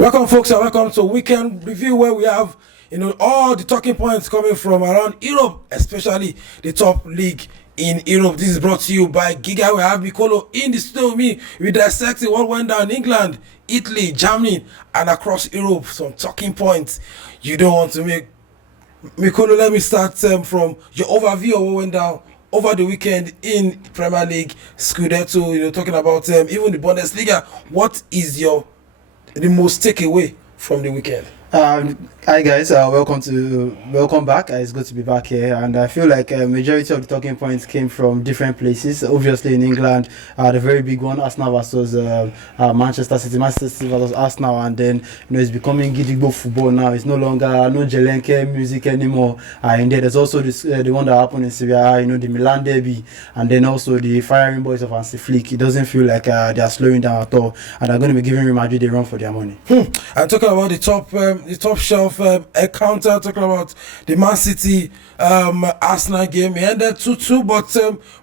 Welcome, folks, and welcome to Weekend Review, where we have all the talking points coming from around Europe, especially the top league in Europe. This is brought to you by Giga. We have Mikolo in the studio with me. We dissecting what went down in England, Italy, Germany, and across Europe. Some talking points you don't want to make. Mikolo, let me start from your overview of what went down over the weekend in Premier League, Scudetto. Talking about even the Bundesliga. What is the most takeaway from the weekend? Hi guys, welcome back. It's good to be back here, and I feel like a majority of the talking points came from different places. Obviously in England, the very big one, Arsenal versus Manchester City versus Arsenal, and then it's becoming Gidigbo football now. It's no longer no Jelenke music anymore. And then there's also this the one that happened in Syria, the Milan derby, and then also the firing boys of Hansi Flick. It doesn't feel like they are slowing down at all, and they're going to be giving Real Madrid a run for their money. I'm talking about the top shelf encounter, talking about the Man City Arsenal game. It ended 2-2, but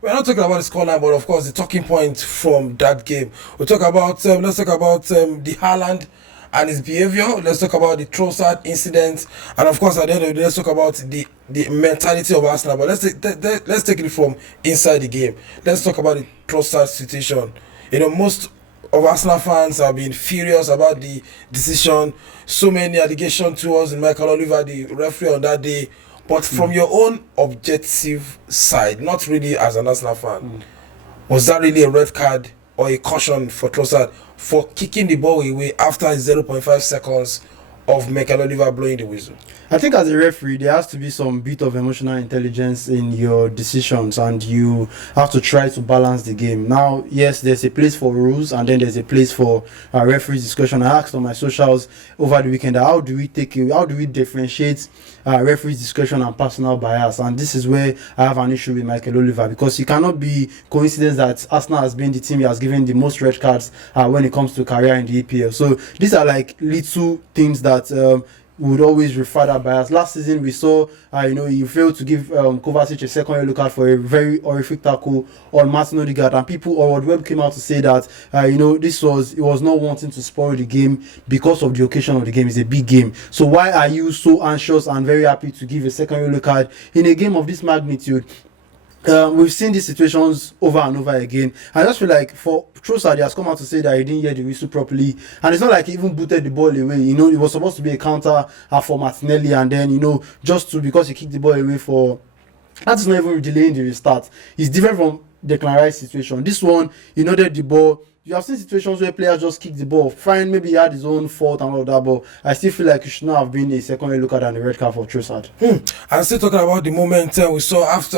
we're not talking about the scoreline, but of course the talking point from that game. Let's talk about the Haaland and his behavior. Let's talk about the Trossard incident, and of course at the end of the day, let's talk about the mentality of Arsenal. But let's take it from inside the game. Let's talk about the Trossard situation. Most of Arsenal fans have been furious about the decision. So many allegations towards Michael Oliver, the referee, on that day. But from your own objective side, not really as an Arsenal fan, was that really a red card or a caution for Trossard for kicking the ball away after 0.5 seconds of Michael Oliver blowing the whistle? I think as a referee, there has to be some bit of emotional intelligence in your decisions, and you have to try to balance the game. Now, yes, there's a place for rules, and then there's a place for referee's discussion. I asked on my socials over the weekend, how do we differentiate referee's discussion and personal bias? And this is where I have an issue with Michael Oliver, because it cannot be coincidence that Arsenal has been the team that has given the most red cards when it comes to career in the EPL. So these are like little things that would always refer that bias. Last season we saw, he failed to give Kovacic a second yellow card for a very horrific tackle on Martin Odegaard, and World Web came out to say that it was not wanting to spoil the game because of the occasion of the game. It's a big game, so why are you so anxious and very happy to give a second yellow card in a game of this magnitude? We've seen these situations over and over again. I just feel like for Trossard, he has come out to say that he didn't hear the whistle properly, and it's not like he even booted the ball away. It was supposed to be a counter for Martinelli, and then because he kicked the ball away for, that's not even delaying the restart. It's different from Declan Rice situation. This one, he noted the ball. You have seen situations where players just kick the ball. Fine, maybe he had his own fault and all that, but I still feel like it should not have been a second yellow card and a red card for Trossard. I'm still talking about the moment we saw after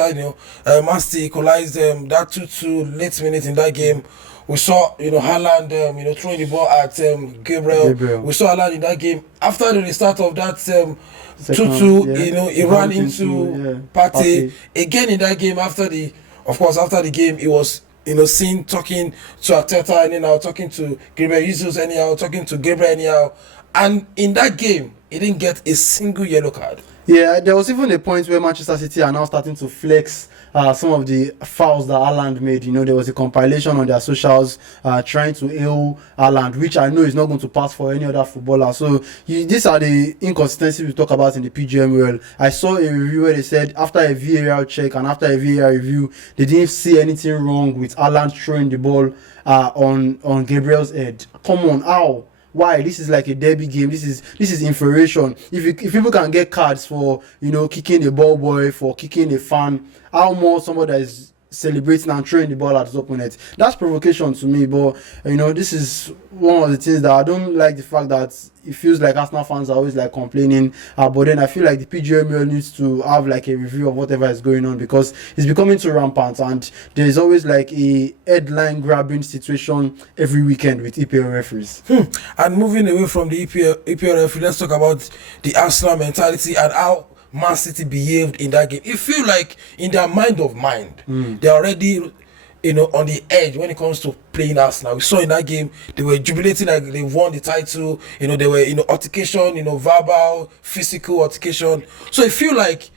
Man City equalized that 2-2 late minute in that game. We saw Haaland throwing the ball at Gabriel. We saw Haaland in that game after the restart of that 2-2. He ran into Partey again in that game. After the game, it was seen talking to Arteta anyhow, talking to Gabriel Jesus anyhow, talking to Gabriel anyhow, and in that game he didn't get a single yellow card. Yeah, there was even a point where Manchester City are now starting to flex some of the fouls that Haaland made. There was a compilation on their socials trying to hail Haaland, which I know is not going to pass for any other footballer. So these are the inconsistencies we talk about in the PGMOL. I saw a review where they said after a VAR check and after a VAR review, they didn't see anything wrong with Haaland throwing the ball on Gabriel's head. Come on, how? Why? This is like a derby game. This is infuriation. If people can get cards for kicking a ball boy, for kicking a fan, how more somebody that is celebrating and throwing the ball at his opponent? That's provocation to me. But this is one of the things that I don't like, the fact that it feels like Arsenal fans are always like complaining, but then I feel like the PGMOL needs to have like a review of whatever is going on, because it's becoming too rampant, and there's always like a headline grabbing situation every weekend with EPL referees. And moving away from the EPL referee, let's talk about the Arsenal mentality and how Man City behaved in that game. It feels like in their mind, they're already on the edge when it comes to playing Arsenal. We saw in that game they were jubilating like they won the title. They were altercation, verbal, physical altercation. So I feel like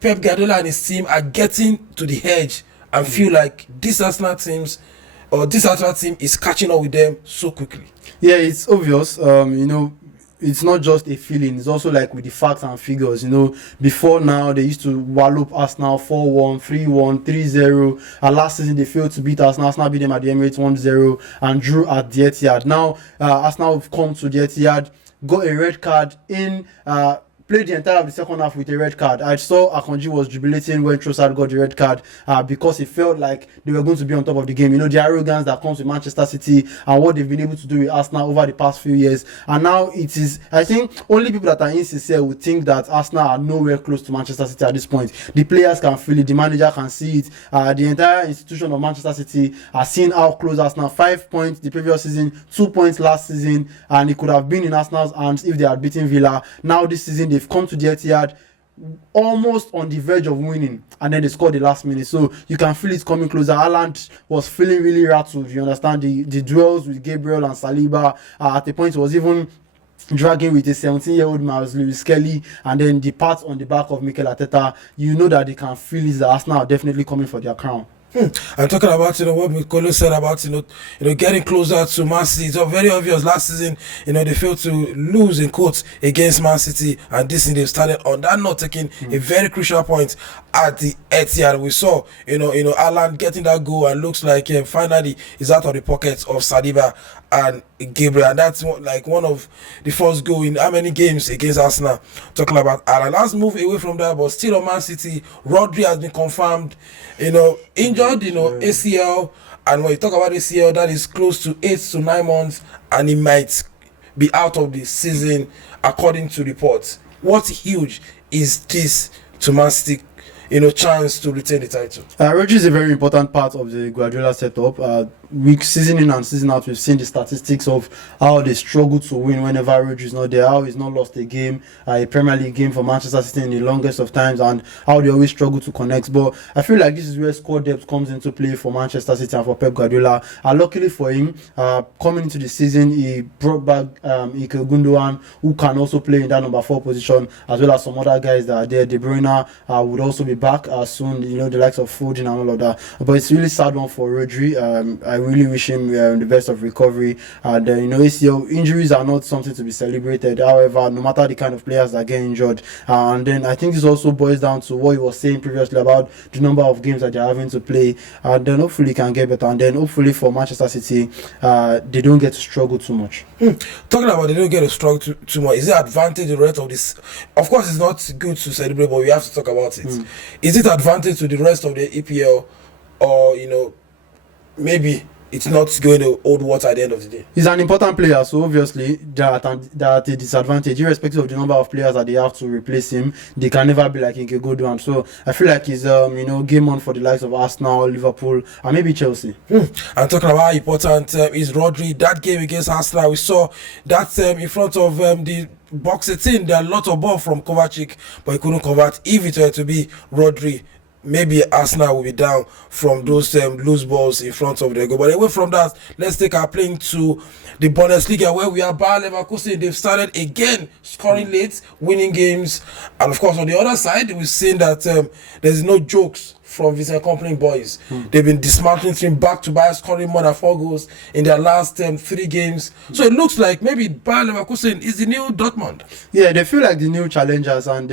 Pep Guardiola and his team are getting to the edge and feel like this Arsenal team is catching up with them so quickly. Yeah, it's obvious. It's not just a feeling. It's also like with the facts and figures. Before now they used to wallop Arsenal 4-1, 3-1, 3-0. And last season they failed to beat Arsenal. Arsenal beat them at the Emirates 1-0 and drew at the Etihad. Now Arsenal have come to the Etihad, got a red card in. Played the entire of the second half with a red card. I saw Akanji was jubilating when Trossard got the red card because he felt like they were going to be on top of the game. The arrogance that comes with Manchester City and what they've been able to do with Arsenal over the past few years. And now it is, I think, only people that are insincere would think that Arsenal are nowhere close to Manchester City at this point. The players can feel it, the manager can see it. The entire institution of Manchester City are seeing how close Arsenal. 5 points the previous season, 2 points last season, and it could have been in Arsenal's hands if they had beaten Villa. Now this season they've come to the Etihad almost on the verge of winning, and then they scored the last minute, so you can feel it coming closer. Haaland was feeling really rattled. You understand the duels with Gabriel and Saliba. At the point he was even dragging with a 17-year-old Miles Lewis Kelly, and then the pat on the back of Mikel Arteta. You know that they can feel is that Arsenal are definitely coming for their crown. I'm talking about what Mikolo said about getting closer to Man City. It's very obvious. Last season, they failed to lose in quotes against Man City, and this season they've started on that note, taking a very crucial point at the Etihad. We saw Haaland getting that goal, and looks like finally is out of the pockets of Saliba and Gabriel, and that's one of the first goal in how many games against Arsenal. Talking about Haaland, let's move away from that, but still on Man City, Rodri has been confirmed injured, ACL, and when you talk about ACL, that is close to 8 to 9 months, and he might be out of the season according to reports. What huge is this to Man City chance to retain the title? Rodri is a very important part of the Guardiola setup. Week season in and season out, we've seen the statistics of how they struggle to win whenever Rodri is not there, how he's not lost a game, a Premier League game for Manchester City in the longest of times, and how they always struggle to connect. But I feel like this is where squad depth comes into play for Manchester City and for Pep Guardiola. Luckily for him, coming into the season, he brought back Ike Gundogan, who can also play in that number 4 position, as well as some other guys that are there. De Bruyne would also be back soon, the likes of Foden and all of that. But it's really sad one for Rodri. I really wish him the best of recovery. And ACL injuries are not something to be celebrated. However, no matter the kind of players that get injured, and then I think this also boils down to what he was saying previously about the number of games that they're having to play, and then hopefully can get better. And then hopefully for Manchester City, they don't get to struggle too much. Talking about they don't get to struggle too much, is it advantage the rest of this? Of course, it's not good to celebrate, but we have to talk about it. Is it advantage to the rest of the EPL, or maybe it's not going to hold water at the end of the day? He's an important player, so obviously they're at a disadvantage, irrespective of the number of players that they have to replace him. They can never be like Ike Gundogan. So I feel like he's game on for the likes of Arsenal, Liverpool, and maybe Chelsea. I'm talking about how important is Rodri. That game against Arsenal, we saw that in front of the box 18, there are a lot of ball from Kovacic, but he couldn't convert. If it were to be Rodri, maybe Arsenal will be down from those loose balls in front of the goal. But away from that, let's take our plane to the Bundesliga, where we are Bayer Leverkusen. They've started again scoring late, winning games, and of course on the other side we've seen that there's no jokes from Vincent Kompany boys. They've been dismantling team back to back, scoring more than 4 goals in their last 3 games. So it looks like maybe Bayer Leverkusen is the new Dortmund. Yeah, they feel like the new challengers, and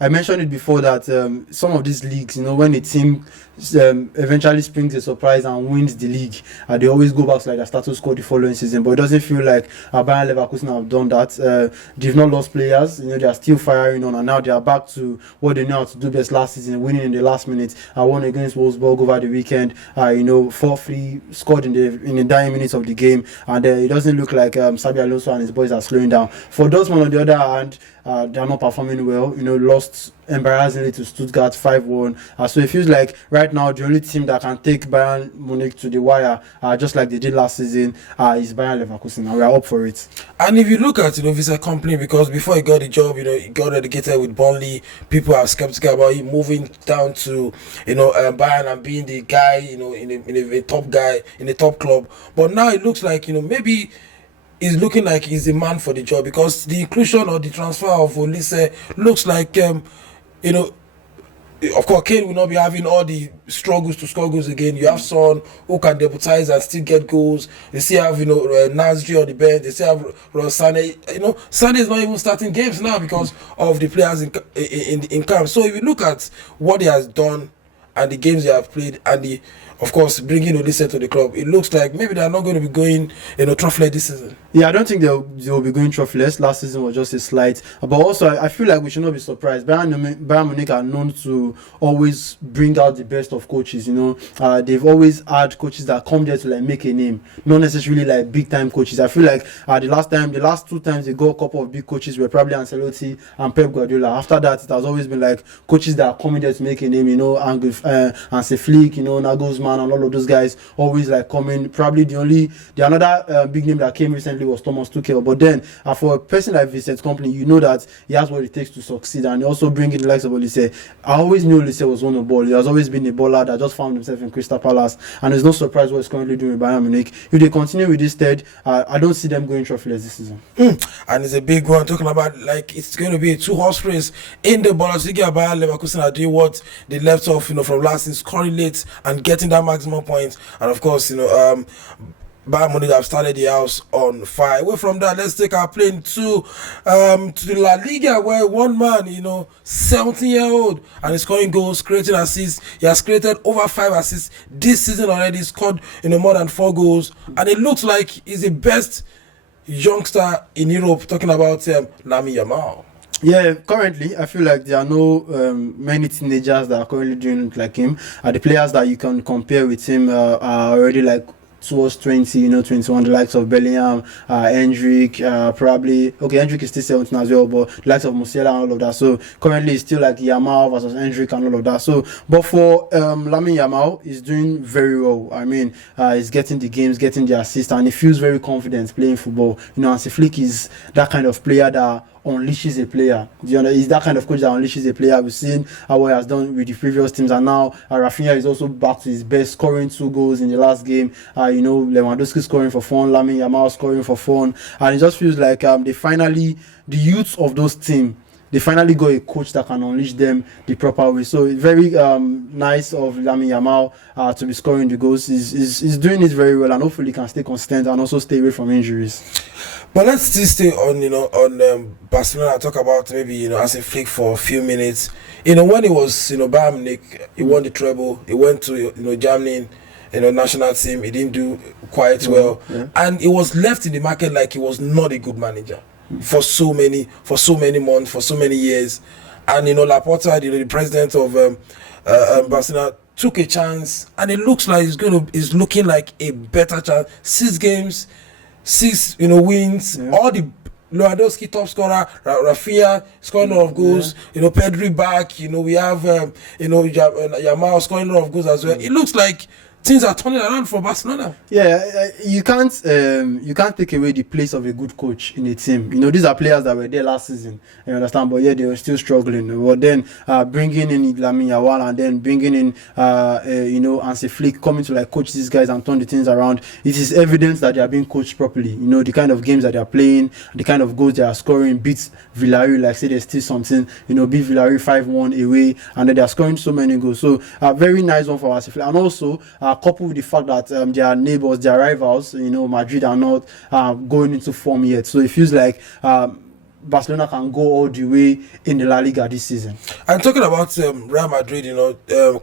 I mentioned it before that some of these leagues, when a team eventually springs a surprise and wins the league, they always go back to like their status quo the following season. But it doesn't feel like Bayer Leverkusen have done that. They've not lost players, they are still firing on, and now they are back to what they know how to do best last season, winning in the last minute. Won against Wolfsburg over the weekend. 4-3 scored in the dying minutes of the game, and it doesn't look like Xabi Alonso and his boys are slowing down. For Dortmund, on the other hand, they are not performing well. Lost embarrassingly to Stuttgart 5-1. So it feels like right now the only team that can take Bayern Munich to the wire, just like they did last season, is Bayer Leverkusen, and we are up for it. And if you look at Vincent Kompany, because before he got the job, he got relegated with Burnley. People are skeptical about him moving down to Bayern and being the guy, in a top guy in a top club. But now it looks like maybe he's looking like he's the man for the job, because the inclusion or the transfer of Olise looks like of course, Kane will not be having all the struggles to score goals again. You have Son who can deputize and still get goals. They still have, Nasri on the bench. They still have Sané. Sané is not even starting games now because of the players in camp. So if you look at what he has done and the games they have played and of course, bringing Olise to the club, it looks like maybe they're not going to be going, trophyless this season. Yeah, I don't think they'll be going trophyless. Last season was just a slight. But also, I feel like we should not be surprised. Bayern Munich are known to always bring out the best of coaches. They've always had coaches that come there to like make a name, not necessarily like big time coaches. I feel like the last 2 times they got a couple of big coaches were probably Ancelotti and Pep Guardiola. After that, it has always been like coaches that are coming there to make a name. Hansi Flick, Nagelsmann, and all of those guys always like coming. Probably the another big name that came recently was Thomas Tuchel. But then for a person like Vincent Kompany, you know that he has what it takes to succeed, and he also bringing the likes of Olise. I always knew Olise was on the ball. He has always been a baller that just found himself in Crystal Palace, and there's no surprise what he's currently doing with Bayern Munich. If they continue with this stead, I don't see them going trophyless this season. And it's a big one, talking about like it's going to be a 2-horse race in the Bundesliga. Bayern Leverkusen are doing what they left off from last season, scoring late and getting that maximum points. And of course, Bayern Munich have started the house on fire. Away from that, let's take our plane to the La Liga, where one man, 17-year-old, and he's scoring goals, creating assists. He has created over 5 assists this season already. He's scored more than 4 goals, and it looks like he's the best youngster in Europe. Talking about Lamine Yamal. Yeah, currently I feel like there are no many teenagers that are currently doing it like him. The players that you can compare with him are already like towards 20, 21, the likes of Bellingham, Hendrick, Hendrick is still 17 as well, but the likes of Musiala and all of that. So currently it's still like Yamal versus Hendrick and all of that. So, but for Lamine Yamal, he's doing very well. I mean, he's getting the games, getting the assists, and he feels very confident playing football. Hansi Flick is that kind of player that unleashes a player. He's that kind of coach that unleashes a player. We've seen what he has done with the previous teams, and now Rafinha is also back to his best, scoring 2 goals in the last game. Lewandowski scoring for fun, Lamine Yamal scoring for fun, and it just feels like the youth of those teams, they finally got a coach that can unleash them the proper way. So it's very nice of Lamine Yamal to be scoring the goals. He's doing it very well, and hopefully can stay consistent and also stay away from injuries. But let's still stay on Barcelona. Talk about maybe Hansi Flick for a few minutes. When it was Bayern Munich, he won the treble. He went to Germany, national team. He didn't do quite well, and he was left in the market like he was not a good manager for so many months, for so many years. And Laporta, the president of Barcelona, took a chance, and it looks like it's looking like a better chance. 6 games, 6 wins. All the Lewandowski top scorer, Rafinha scoring a lot of goals. Pedri back. We have Yamal scoring a lot of goals as well. It looks like things are turning around for Barcelona. Yeah, you can't take away the place of a good coach in a team. These are players that were there last season. You understand? But yeah, they were still struggling. But then bringing in Lamine Yamal and then bringing in Hansi Flick coming to like coach these guys and turn the things around. It is evidence that they are being coached properly. The kind of games that they are playing, the kind of goals they are scoring, beats Villarreal. Like say there's still something. Beat Villarreal 5-1 away, and then they are scoring so many goals. So a very nice one for Hansi Flick, and also. Coupled with the fact that their neighbors, their rivals, Madrid are not going into form yet. So it feels like Barcelona can go all the way in the La Liga this season. And talking about Real Madrid,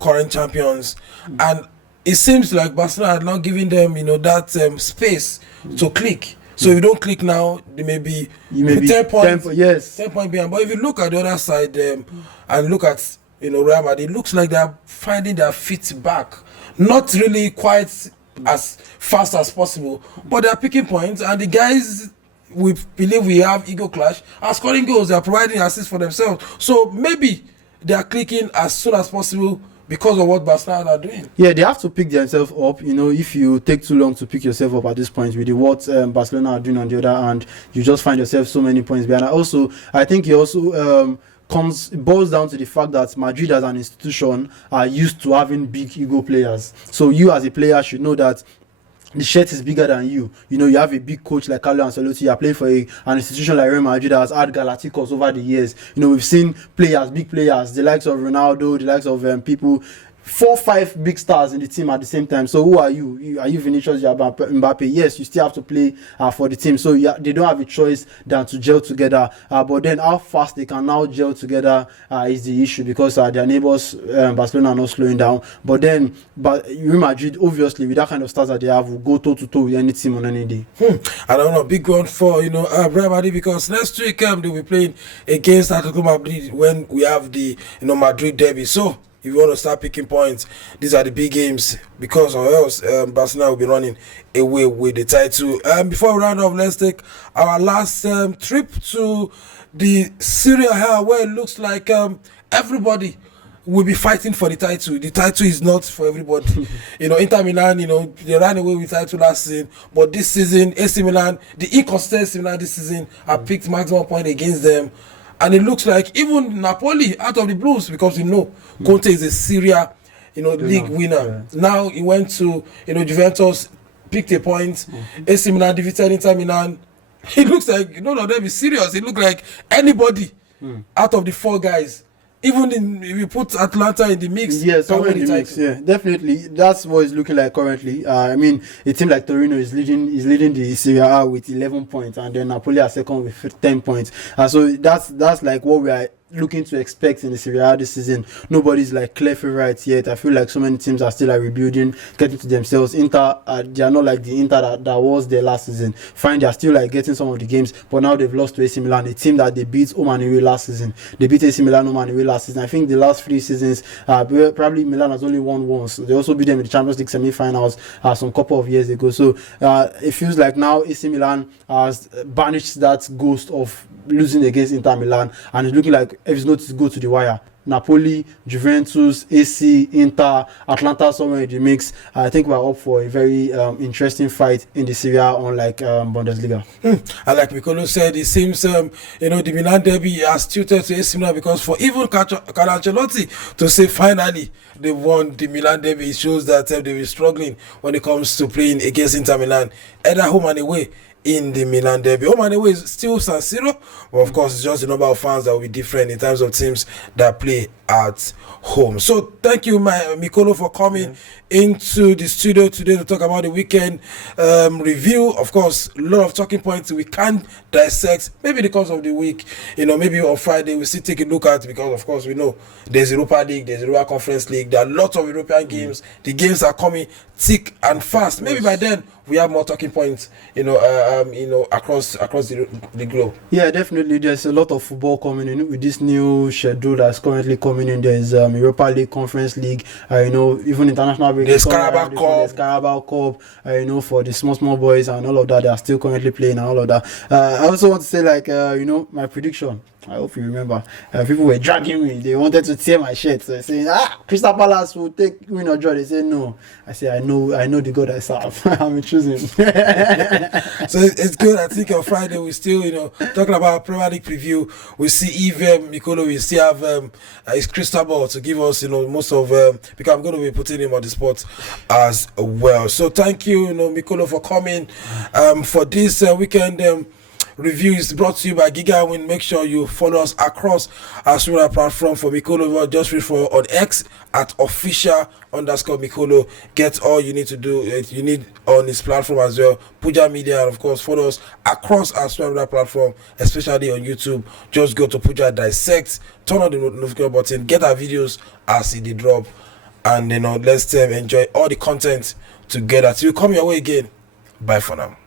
current champions, and it seems like Barcelona are not giving them, that space to click. So if you don't click now, they may be 10 points. 10 points behind. But if you look at the other side and look at Real Madrid, it looks like they're finding their feet back. Not really quite as fast as possible, but they're picking points, and the guys we believe we have ego clash are scoring goals. They are providing assists for themselves. So maybe they are clicking as soon as possible because of what Barcelona are doing. Yeah, they have to pick themselves up. If you take too long to pick yourself up at this point with what Barcelona are doing on the other hand, you just find yourself so many points behind. I think it also boils down to the fact that Madrid as an institution are used to having big ego players. So you as a player should know that the shirt is bigger than you. You know, you have a big coach like Carlo Ancelotti. You are playing for an institution like Real Madrid that has had Galacticos over the years. You know, we've seen players, big players, the likes of Ronaldo, the likes of people, 4-5 big stars in the team at the same time. So who are you? Are you Vinicius? You are Mbappe? Yes, you still have to play for the team. So yeah, they don't have a choice than to gel together. But then how fast they can now gel together is the issue, because their neighbors Barcelona are not slowing down. But Real Madrid, obviously, with that kind of stars that they have, will go toe to toe with any team on any day. I don't know, big one for Real Madrid, because next week they'll be playing against Atletico Madrid when we have the Madrid derby. So if you want to start picking points, these are the big games, because or else Barcelona will be running away with the title. Before we round off, let's take our last trip to the Serie A, where it looks like everybody will be fighting for the title. The title is not for everybody. Inter Milan, they ran away with the title last season, but this season, AC Milan, the inconsistent AC Milan this season, have picked maximum point against them. And it looks like even Napoli out of the blues, because Conte is a Serie A, league winner. Yeah. Now he went to Juventus, picked a point. AC Milan defeated Inter Milan. It looks like none of them is serious. It looks like anybody out of the four guys. Even if you put Atlanta in the mix, somewhere in the mix, definitely. That's what it's looking like currently. I mean, a team like Torino is leading the Serie A with 11 points, and then Napoli are second with 10 points. So that's like what we are looking to expect in the Serie A this season. Nobody's like clear favorites yet. I feel like so many teams are still rebuilding, getting to themselves. Inter, they are not like the Inter that was there last season. Fine, they are still like getting some of the games, but now they've lost to AC Milan, a team that they beat home and away last season. They beat AC Milan home and away last season. I think the last 3 seasons, probably Milan has only won once. They also beat them in the Champions League semi-finals some couple of years ago. So it feels like now AC Milan has banished that ghost of losing against Inter Milan, and it's looking like if it's not to go to the wire. Napoli, Juventus, AC, Inter, Atlanta somewhere in the mix. I think we're up for a very interesting fight in the Serie A, unlike Bundesliga. And like Mikolo said, it seems the Milan derby has tilted to AC Milan, because for even Carlo Ancelotti to say finally they won the Milan derby, it shows that they've been struggling when it comes to playing against Inter Milan, either home and away. In the Milan derby, home and away is still San Siro, but of course it's just the number of fans that will be different in terms of teams that play at home. So thank you, Mikolo, for coming into the studio today to talk about the weekend review. Of course, a lot of talking points we can't dissect, maybe the course of the week. Maybe on Friday we still take a look at, because of course we know there's Europa League, there's Europa Conference League, there are lots of European games. The games are coming thick and fast. Maybe by then we have more talking points, across the globe. Yeah, definitely. There's a lot of football coming in with this new schedule that's currently coming in. There's Europa League, Conference League, even international break. There's Carabao Cup. There's Carabao Cup, for the small boys and all of that. They are still currently playing and all of that. I also want to say, my prediction. I hope you remember. People were dragging me. They wanted to tear my shirt. So saying, Crystal Palace will take win or draw. They say no. I say I know the God I serve. I'm choosing. So it's good. I think on Friday we still, talking about Premier League preview. We see if Mikolo will still have his crystal ball to give us, most of because I'm going to be putting him on the spot as well. So thank you, Mikolo, for coming for this weekend. Review is brought to you by GigaWin. Make sure you follow us across our social platform. For Mikolo, just read for on X at official_Mikolo. Get all you need to do. You need on this platform as well. Puja Media, and of course, follow us across our social platform, especially on YouTube. Just go to Puja Dissects, turn on the notification button, get our videos as they drop, and let's enjoy all the content together. Till we come your way again. Bye for now.